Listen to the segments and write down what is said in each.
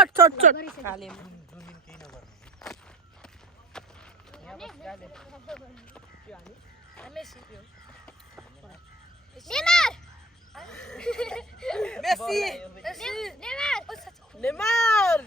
छोट नेमार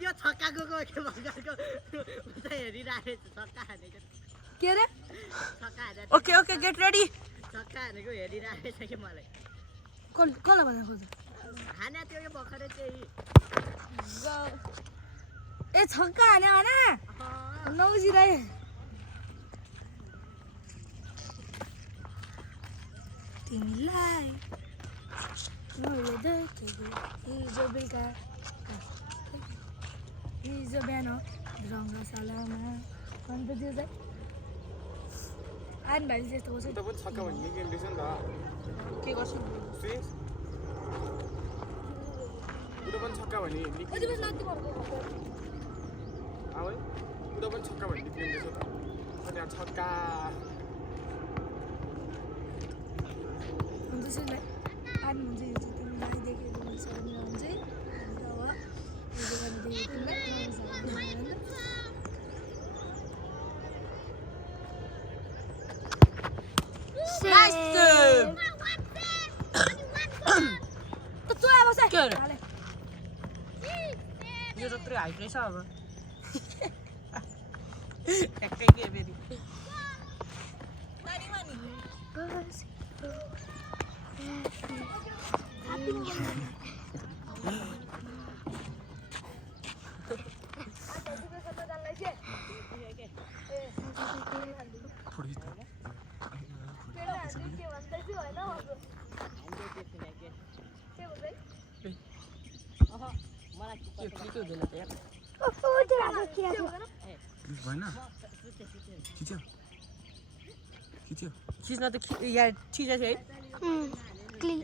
त्यो छक्का गएको के भगाको उता हेरिरहेको छक्का हानेको के रे छक्का हाने ओके गेट रेडी छक्का हानेको हेरिरहेको छ कि मलाई कसले भनेको हाने त्यो के भर्खरै चाहिँ ए छक्का हाने भने नौजिराई तिमीलाई मैले देखेको हिजो बिहान रङ्गशालामा अन्त त्यो चाहिँ आन भाइ त्यस्तो गर्छ त पनि छक्का भन्ने गेम रहेछ नि त के गर्छु स्विच उता पनि छक्का भन्ने कति बजी नति पर्को आवे उता पनि छक्का भन्ने गेम रहेछ त त्यहाँ छक्का हुन्छ त्यसलाई आन हुन्छ यो चाहिँ तिमीलाई देखेको हुन्छ भने हुन्छ यो जत्रै हाइट रहेछ अब ट्याक्कै के फेरि खिच्न त यहाँ ठिकै छ है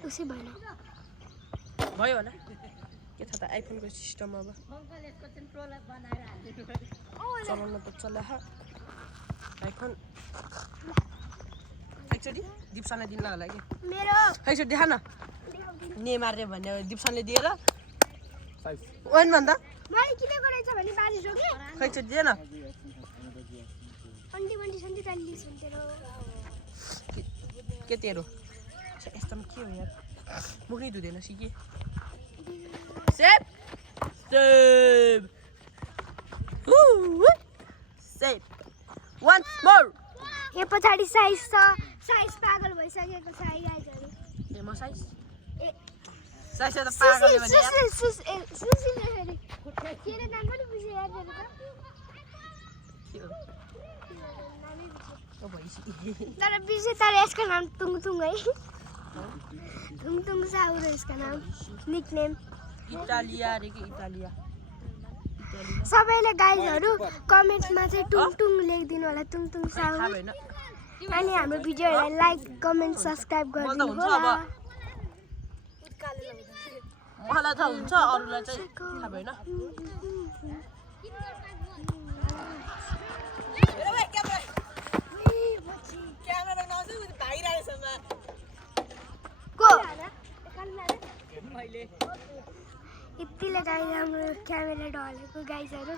उसै भएन भयो होला के छ त आइफोनको सिस्टम अब चलाउन त चला आइफोन एकचोटि दिप्सनलाई दिन होला कि एकचोटि देखा न नेमारले भन्यो दिप्सनले दिएर ओइन भन्दा एकचोटि दिएन के तेरो यस्तोमा के हो यार मुख नै धुँदैन सिके सेप once more यो पछाडी साइज छ साइज पागल भइसकेको छ गाइजहरु ए म साइज त पागल भने यार केरे नाम पनि बुझे यार तर बिर्से तर यसको नाम तुङतुङ है तुङतुङ साउरो यसको नाम निकनेम इटालिया रे के इटालिया सबैले गाइजहरु कमेन्ट्समा चाहिँ टुङटुङ लेखिदिनु होला टुङटुङ साउरो अनि हाम्रो भिडियोलाई लाइक कमेन्ट सब्स्क्राइब गरिदिनु होला मलाई थाहा हुन्छ अरूलाई चाहिँ थाहा भएन यतिले गाइज हाम्रो क्यामेरा ढलेको गाइजहरु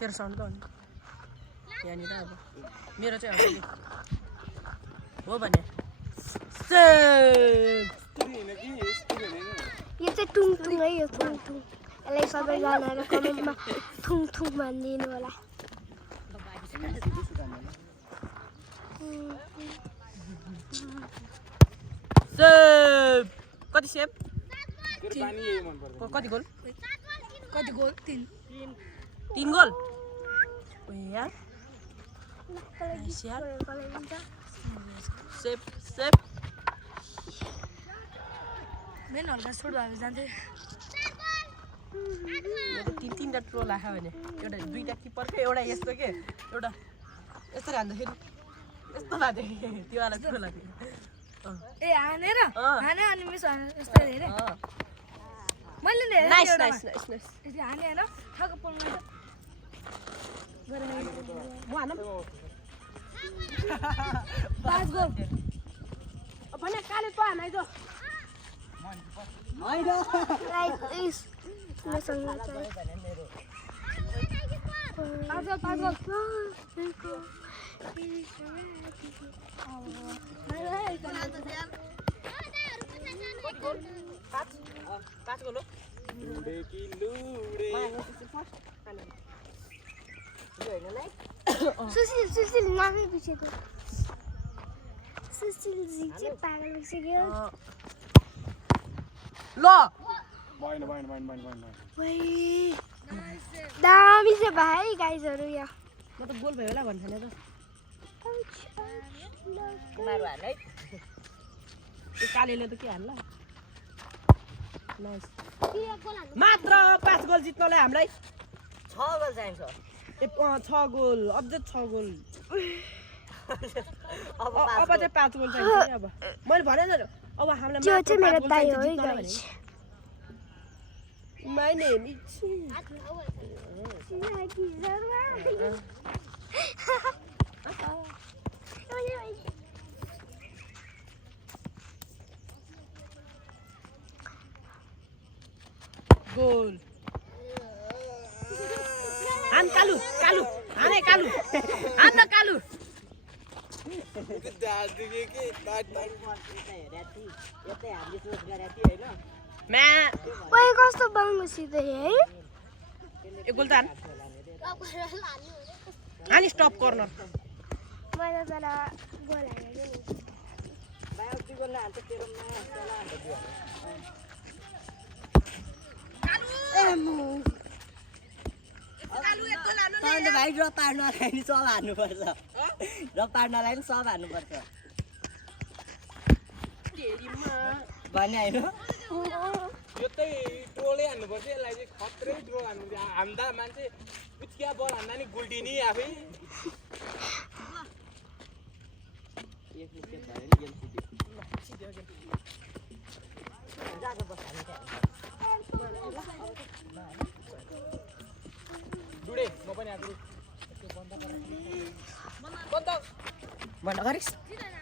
तेरो साउन्ड त यहाँनिर अब मेरो चाहिँ हो भने यो चाहिँ टुङटुङ है यो टुङटुङ यसलाई सबैजनाले कमेन्टमा थुङथुङ भनिदिनु होला कति सेप कति गोल 3 गोल यार सेप मेन हल्का छोड भएर जान्थे तीनटा ट्रोल आयो भने एउटा दुईटा किपरको एउटा यस्तो के एउटा यसरी हान्दाखेरि यस्तो लाग्यो त्योवाला त्यो लाग्यो ए हानेर अँ। हाने अनि मिस हाने यस्तै हेरे मैले नि हेरेँ नाइस एउटामा। नाइस नाइस नाइस यसरी हाने होइन ठक्क पोल्नु छ म हानौँ 5 गोल भने काले त हानाइदो होइन गाइस इस मसँग चाहिँ 5 गोल पाँच गोल हो लुडे कि लुडे सुशील नामै बिर्सेको सुशील जी चाहिँ पागल भइसक्यो ल भएन वै दामी छ भाइ गाइजहरू यहाँ म त गोल भयो होला भन्थेन त मारु हाल है यो कालेले त के हाल्ला नाइस मात्र 5 गोल जित्नलाई हामीलाई 6 गोल चाहिन्छ ए 6 गोल अझै 6 गोल अब अब चाहिँ 5 गोल चाहिन्छ नि अब मैले भने नि अब हामीलाई त्यो मात्र चाहिँ मेरो 5 गोल दाइ चाहिन्छ हो है जित्नलाई गाइस भने। My name is गोल हान कालु कालु हाने कालु हान न कालु यतै हामीले सोच गरेको थियौँ होइन म्या वै कस्तो बङ्गसित है एक गोल त हान हान स्टप कर्नर मैले तर गोल हालेको नि बायोटी गोल हान्छ तेरोमा चला हान्छ दियो अन्त भाइ ड्रप पार्नलाई नि सब हान्नुपर्छ ड्रप पार्नलाई नि सब हान्नुपर्छ भने होइन यतै टोलै हान्नुपर्छ यसलाई चाहिँ खत्रै ड्रो हान्दा मान्छे उच्किया बल हान्दा नि गुल्टिनी आफै डुडे म पनि आएको बन्द गरिस्